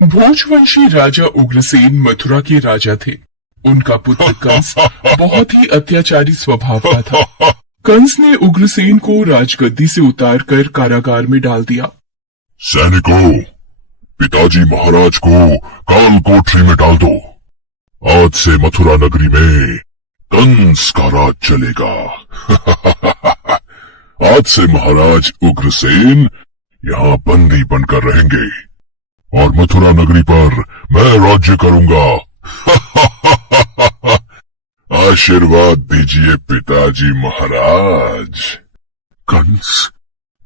भोजवंशी राजा उग्रसेन मथुरा के राजा थे। उनका पुत्र कंस बहुत ही अत्याचारी स्वभाव का था। कंस ने उग्रसेन को राजगद्दी से उतारकर कारागार में डाल दिया। सैनिकों, पिताजी महाराज को काल कोठरी में डाल दो। आज से मथुरा नगरी में कंस का राज चलेगा। आज से महाराज उग्रसेन यहाँ बंदी बनकर रहेंगे और मथुरा नगरी पर मैं राज्य करूंगा। आशीर्वाद दीजिए पिताजी महाराज। कंस,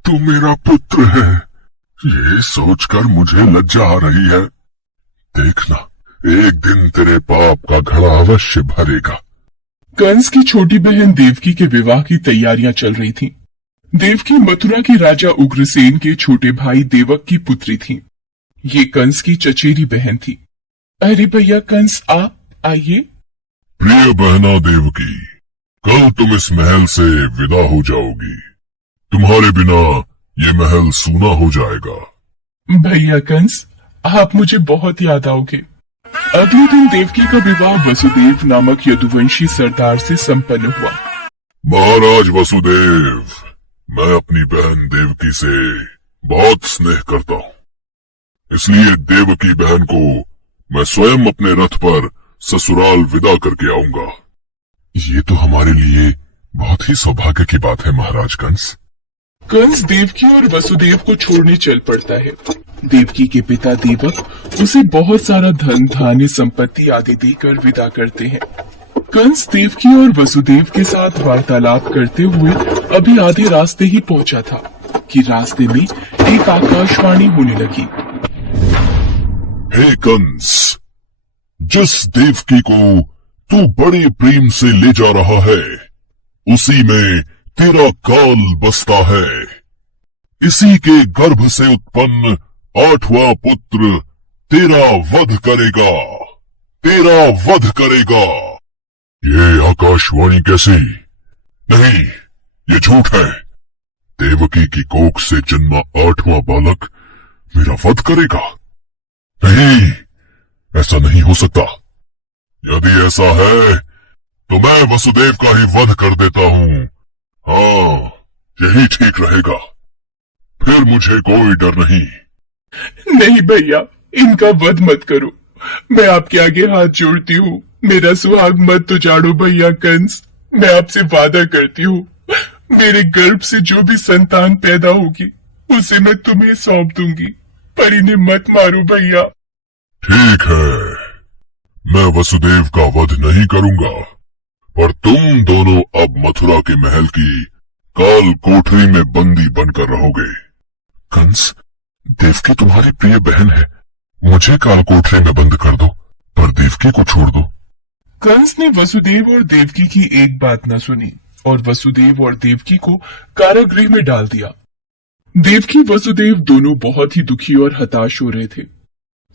तू मेरा पुत्र है, ये सोचकर मुझे लज्जा आ रही है। देखना, एक दिन तेरे पाप का घड़ा अवश्य भरेगा। कंस की छोटी बहन देवकी के विवाह की तैयारियां चल रही थीं। देवकी मथुरा के राजा उग्रसेन के छोटे भाई देवक की पुत्री थी। ये कंस की चचेरी बहन थी। अरे भैया कंस, आप आइए। प्रिय बहना देवकी, कल तुम इस महल से विदा हो जाओगी। तुम्हारे बिना ये महल सूना हो जाएगा। भैया कंस, आप मुझे बहुत याद आओगे। अगले दिन देवकी का विवाह वसुदेव नामक यदुवंशी सरदार से संपन्न हुआ। महाराज वसुदेव, मैं अपनी बहन देवकी से बहुत स्नेह करता हूँ, इसलिए देवकी बहन को मैं स्वयं अपने रथ पर ससुराल विदा करके आऊंगा। ये तो हमारे लिए बहुत ही सौभाग्य की बात है महाराज कंस। कंस देवकी और वसुदेव को छोड़ने चल पड़ता है। देवकी के पिता देवक उसे बहुत सारा धन धान्य संपत्ति आदि देकर विदा करते हैं। कंस देवकी और वसुदेव के साथ वार्तालाप करते हुए अभी आधे रास्ते ही पहुंचा था कि रास्ते में एक आकाशवाणी होने लगी। हे कंस, जिस देवकी को तू बड़े प्रेम से ले जा रहा है, उसी में तेरा काल बसता है। इसी के गर्भ से उत्पन्न 8वां पुत्र तेरा वध करेगा, तेरा वध करेगा। ये आकाशवाणी कैसी? नहीं, ये झूठ है। देवकी की कोख से जन्मा 8वां बालक मेरा वध करेगा? नहीं, ऐसा नहीं हो सकता। यदि ऐसा है तो मैं वसुदेव का ही वध कर देता हूँ। हाँ, यही ठीक रहेगा। फिर मुझे कोई डर नहीं। नहीं भैया, इनका वध मत करो। मैं आपके आगे हाथ जोड़ती हूँ। मेरा सुहाग मत उजाड़ो भैया कंस। मैं आपसे वादा करती हूँ, मेरे गर्भ से जो भी संतान पैदा होगी उसे मैं तुम्हें सौंप दूंगी, पर इन्हें मत मारो भैया। ठीक है, मैं वसुदेव का वध नहीं करूंगा, पर तुम दोनों अब मथुरा के महल की काल कोठरी में बंदी बनकर रहोगे। कंस, देवकी तुम्हारी प्रिय बहन है, मुझे काल कोठरी में बंद कर दो, पर देवकी को छोड़ दो। कंस ने वसुदेव और देवकी की एक बात न सुनी और वसुदेव और देवकी को कारागृह में डाल दिया। देवकी वसुदेव दोनों बहुत ही दुखी और हताश हो रहे थे।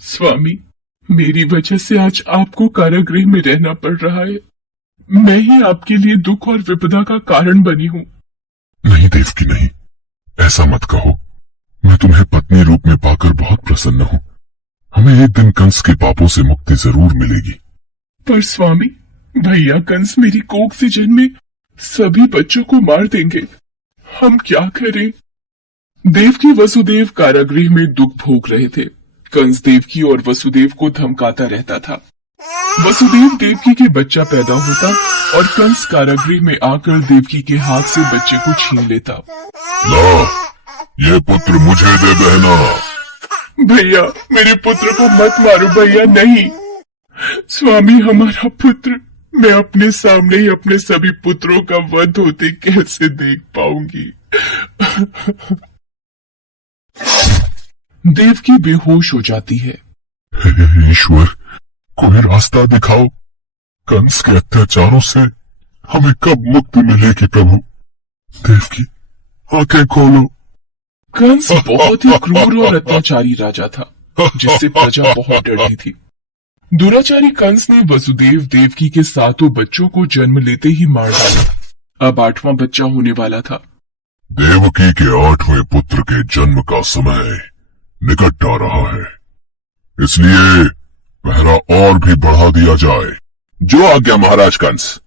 स्वामी, मेरी वजह से आज आपको कारागृह में रहना पड़ रहा है। मैं ही आपके लिए दुख और विपदा का कारण बनी हूँ। नहीं देवकी, नहीं, ऐसा मत कहो। मैं तुम्हें पत्नी रूप में पाकर बहुत प्रसन्न हूँ। हमें एक दिन कंस के पापों से मुक्ति जरूर मिलेगी। पर स्वामी, भैया कंस मेरी कोख से जन्मे सभी बच्चों को मार देंगे। हम क्या करें? देवकी वसुदेव कारागृह में दुख भोग रहे थे। कंस देवकी और वसुदेव को धमकाता रहता था। वसुदेव देवकी के बच्चा पैदा होता और कंस कारागृह में आकर देवकी के हाथ से बच्चे को छीन लेता। ला, ये पुत्र मुझे दे बहना। भैया, मेरे पुत्र को मत मारो भैया। नहीं स्वामी, हमारा पुत्र, मैं अपने सामने ही अपने सभी पुत्रों का वध होते कैसे देख पाऊंगी? देवकी बेहोश हो जाती है। हे ईश्वर, कोई रास्ता दिखाओ। कंस के अत्याचारों से हमें कब मुक्ति मिलेगी प्रभु? देवकी, आंखें खोलो। कंस बहुत ही क्रूर और अत्याचारी राजा था, जिससे प्रजा बहुत डरती थी। दुराचारी कंस ने वसुदेव देवकी के 7 बच्चों को जन्म लेते ही मार डाला। अब 8वां बच्चा होने वाला था। देवकी के 8वें पुत्र के जन्म का समय निकट आ रहा है। इसलिए पहरा और भी बढ़ा दिया जाए। जो आज्ञा महाराज कंस।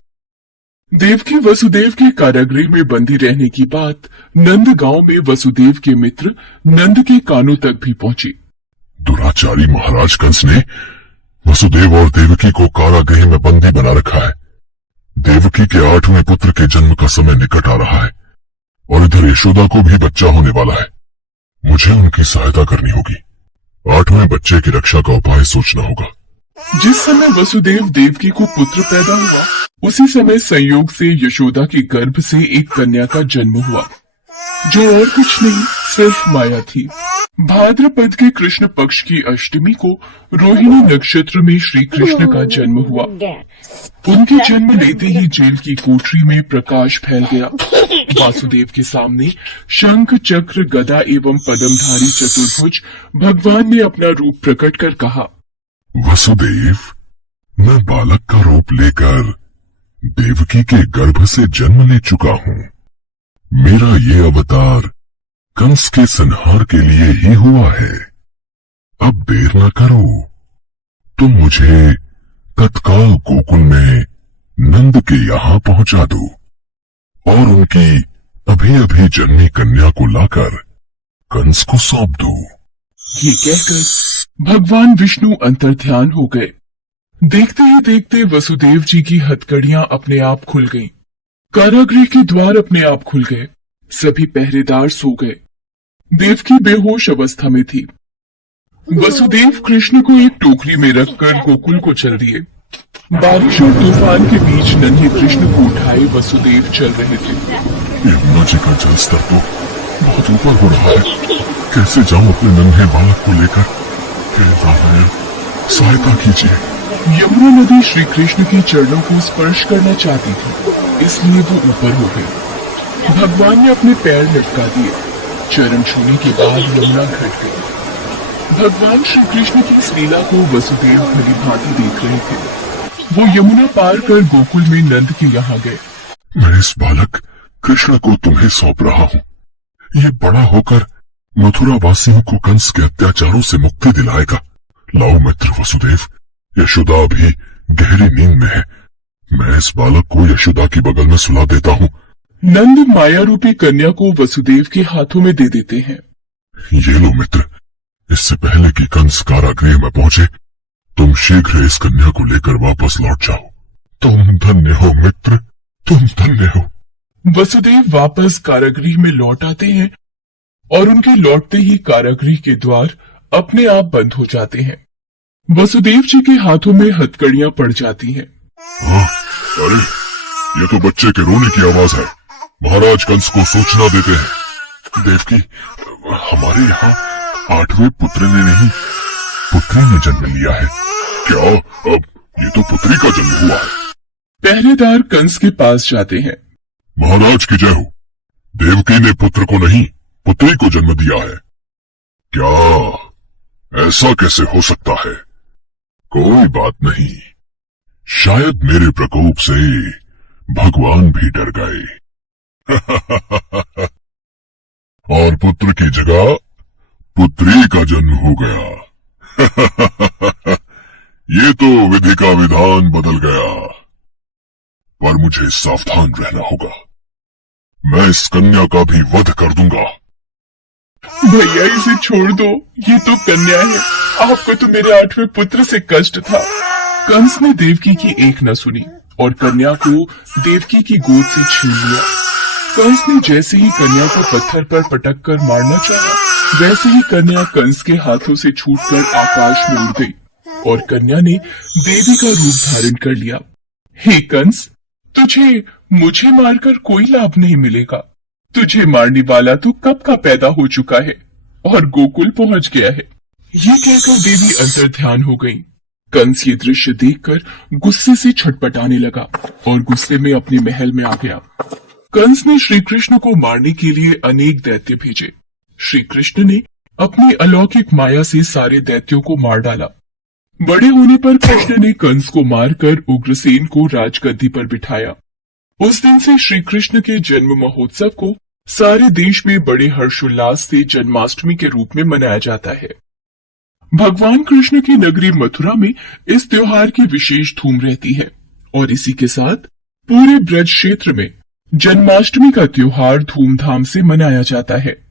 देवकी वसुदेव के कारागृह में बंदी रहने की बात नंद गांव में वसुदेव के मित्र नंद के कानों तक भी पहुंची। दुराचारी महाराज कंस ने वसुदेव और देवकी को कारागृह में बंदी बना रखा है। देवकी के 8वें पुत्र के जन्म का समय निकट आ रहा है और इधर यशोदा को भी बच्चा होने वाला है। मुझे उनकी सहायता करनी होगी। 8वें बच्चे की रक्षा का उपाय सोचना होगा। जिस समय वसुदेव देवकी को पुत्र पैदा हुआ, उसी समय संयोग से यशोदा के गर्भ से एक कन्या का जन्म हुआ, जो और कुछ नहीं सिर्फ माया थी। भाद्रपद के कृष्ण पक्ष की अष्टमी को रोहिणी नक्षत्र में श्री कृष्ण का जन्म हुआ। उनके जन्म लेते ही जेल की कोठरी में प्रकाश फैल गया। वासुदेव के सामने शंख चक्र गदा एवं पद्मधारी चतुर्भुज भगवान ने अपना रूप प्रकट कर कहा, वसुदेव, मैं बालक का रूप लेकर देवकी के गर्भ से जन्म ले चुका हूँ। मेरा ये अवतार कंस के संहार के लिए ही हुआ है। अब देर न करो, तुम मुझे तत्काल गोकुल में नंद के यहाँ पहुंचा दो और उनकी अभी अभी जन्मी कन्या को लाकर कंस को सौंप दो। ये कहकर भगवान विष्णु अंतर्ध्यान हो गए। देखते ही देखते वसुदेव जी की हथकड़ियां अपने आप खुल गईं। कारागृह के द्वार अपने आप खुल गए। सभी पहरेदार सो गए। देवकी बेहोश अवस्था में थी। वसुदेव कृष्ण को एक टोकरी में रखकर गोकुल को चल दिए। बारिश और तूफान के बीच नन्हे कृष्ण को उठाए वसुदेव चल रहे थे। यमुना जी का जल स्तर तो बहुत ऊपर हो रहा है। कैसे जाऊं अपने नन्हे बालक को लेकर? हे नारायण, सहायता कीजिए। यमुना नदी श्री कृष्ण के चरणों को स्पर्श करना चाहती थी, इसलिए वो ऊपर हो गई। भगवान ने अपने पैर लटका दिए। चरण छूने के बाद यमुना घट गई। भगवान श्री कृष्ण की इस लीला को वसुदेव भली भांति देख रहे थे। वो यमुना पार कर गोकुल में नंद के यहाँ गए। मैं इस बालक कृष्ण को तुम्हें सौंप रहा हूँ। ये बड़ा होकर मथुरा वासियों को कंस के अत्याचारों से मुक्ति दिलाएगा। लाओ मित्र वसुदेव, यशोदा अभी गहरी नींद में है। मैं इस बालक को यशोदा की बगल में सुला देता हूँ। नंद माया रूपी कन्या को वसुदेव के हाथों में दे देते हैं। ये लो मित्र, इससे पहले कि कंस कारागृह में पहुंचे, तुम शीघ्र इस कन्या को लेकर वापस लौट जाओ। तुम धन्य हो मित्र, तुम धन्य हो। वसुदेव वापस कारागृह में लौट आते हैं और उनके लौटते ही कारागृह के द्वार अपने आप बंद हो जाते हैं। वसुदेव जी के हाथों में हथकड़ियां पड़ जाती हैं। हाँ, अरे ये तो बच्चे के रोने की आवाज है। महाराज कंस को सूचना देते हैं। देवकी, हमारे यहाँ 8वें पुत्र ने नहीं, पुत्री ने जन्म लिया है। क्या? अब ये तो पुत्री का जन्म हुआ है। पहरेदार कंस के पास जाते हैं। महाराज की जय हो। देवकी ने पुत्र को नहीं, पुत्री को जन्म दिया है। क्या? ऐसा कैसे हो सकता है? कोई बात नहीं, शायद मेरे प्रकोप से भगवान भी डर गए और पुत्र की जगह पुत्री का जन्म हो गया। ये तो विधि का विधान बदल गया, पर मुझे सावधान रहना होगा। मैं इस कन्या का भी वध कर दूंगा। भैया इसे छोड़ दो, ये तो कन्या है। आपको तो मेरे 8वें पुत्र से कष्ट था। कंस ने देवकी की एक न सुनी और कन्या को देवकी की गोद से छीन लिया। कंस ने जैसे ही कन्या को पत्थर पर पटक कर मारना चाहा, वैसे ही कन्या कंस के हाथों से छूटकर आकाश में उड़ गई और कन्या ने देवी का रूप धारण कर लिया। हे कंस, तुझे मुझे मारकर कोई लाभ नहीं मिलेगा। तुझे मारने वाला तो कब का पैदा हो चुका है और गोकुल पहुंच गया है। ये कहकर देवी अंतर्ध्यान हो गई। कंस ये दृश्य देखकर गुस्से से छटपटाने लगा और गुस्से में अपने महल में आ गया। कंस ने श्री कृष्ण को मारने के लिए अनेक दैत्य भेजे। श्री कृष्ण ने अपनी अलौकिक माया से सारे दैत्यों को मार डाला। बड़े होने पर कृष्ण ने कंस को मारकर उग्रसेन को राजगद्दी पर बिठाया। उस दिन से श्री कृष्ण के जन्म महोत्सव को सारे देश में बड़े हर्षोल्लास से जन्माष्टमी के रूप में मनाया जाता है। भगवान कृष्ण की नगरी मथुरा में इस त्योहार की विशेष धूम रहती है और इसी के साथ पूरे ब्रज क्षेत्र में जन्माष्टमी का त्योहार धूमधाम से मनाया जाता है।